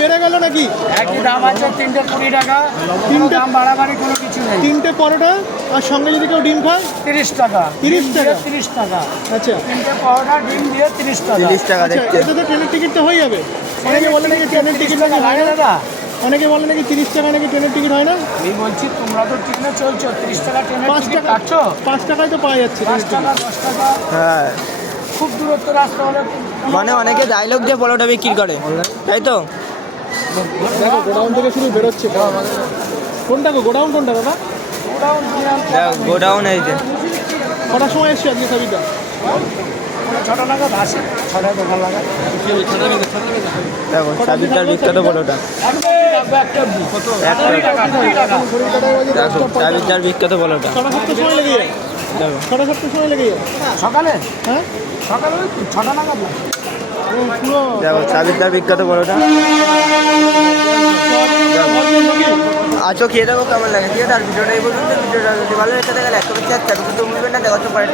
বেড়ে গেল নাকি? একই দাম আছে, 3টে 20 টাকা। তিনটে দাম বাড়াবাড়ি কোনো কিছু নেই। 3টে পরোটা আর সঙ্গে যদি কেউ ডিম খায় 30 টাকা। 30 টাকা? 30 টাকা। আচ্ছা 3টে পরোটা ডিম দিয়ে 30 টাকা। 30 টাকা আচ্ছা, দেখছে। এতে তো ট্রেনের টিকিটটা হয়ে যাবে। অনেকে বলে নাকি ট্রেনের 30 টিকিট টাকা লাগে দাদা। অনেকে বলে নাকি 30 টাকা নাকি ট্রেনের টিকিট হয় না। আমি বলছি তোমরা তো ট্রেনে চলছো, 30 টাকা ট্রেনের 5 টিকিট টাকা কাটছো। 5 টাকায় তো পাওয়া যাচ্ছে 5 টাকা 10 টাকা হ্যাঁ, খুব দূরত্ব রাস্তা হলে মানে অনেকে ডায়লগ দিয়ে পরোটা বিক্রি করে, তাই তো? দেখো গোডাউন থেকে শুরু বেরোচ্ছে। কোনটা গো গোডাউন কোনটা দাদা? গোডাউন এই যে কটার সময় এসছে আজকে সাবিতা? 6টা নাগাদ আসে, 6টায় দোকান লাগায়। দেখো সাবিতার বিখ্যাত পরোটা। দেখো সাবিতার বিখ্যাত পরোটা। 6:30 সময় লেগে যায়। দেখো 7:30 সময় লেগে যায়। সকালে হ্যাঁ সকালে ওই 6টা নাগাদ লাগে। পুরো দেখো সাবিতার বিখ্যাত পরোটা। আছো খেয়ে দেখো কেমন লাগে, ঠিক আছে? আর ভিডিওটা এই পর্যন্ত। ভিডিওটা যদি ভালো লেগে থাকে তাহলে একটা চ্যানেল সাবস্ক্রাইব করতে ভুলবেন না। দেখা হচ্ছে পরের